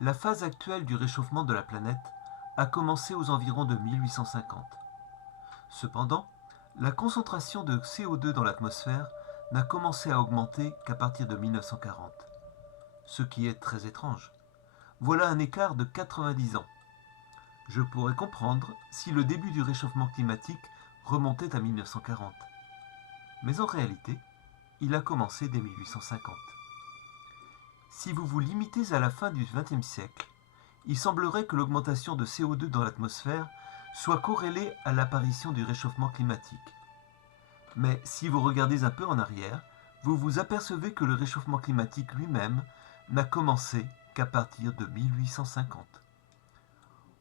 La phase actuelle du réchauffement de la planète a commencé aux environs de 1850. Cependant, la concentration de CO2 dans l'atmosphère n'a commencé à augmenter qu'à partir de 1940. Ce qui est très étrange. Voilà un écart de 90 ans. Je pourrais comprendre si le début du réchauffement climatique remontait à 1940. Mais en réalité, il a commencé dès 1850. Si vous vous limitez à la fin du XXe siècle, il semblerait que l'augmentation de CO2 dans l'atmosphère soit corrélée à l'apparition du réchauffement climatique. Mais si vous regardez un peu en arrière, vous vous apercevez que le réchauffement climatique lui-même n'a commencé qu'à partir de 1850.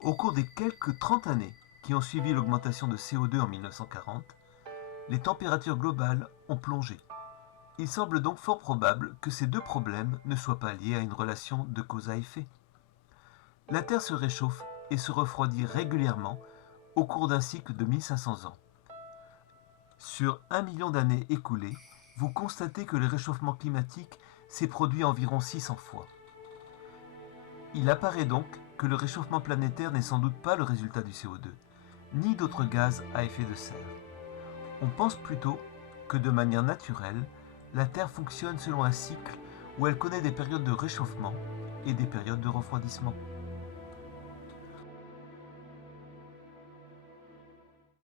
Au cours des quelques 30 années qui ont suivi l'augmentation de CO2 en 1940, les températures globales ont plongé. Il semble donc fort probable que ces deux problèmes ne soient pas liés à une relation de cause à effet. La Terre se réchauffe et se refroidit régulièrement au cours d'un cycle de 1500 ans. Sur 1 million d'années écoulées, vous constatez que le réchauffement climatique s'est produit environ 600 fois. Il apparaît donc que le réchauffement planétaire n'est sans doute pas le résultat du CO2, ni d'autres gaz à effet de serre. On pense plutôt que de manière naturelle, la Terre fonctionne selon un cycle où elle connaît des périodes de réchauffement et des périodes de refroidissement.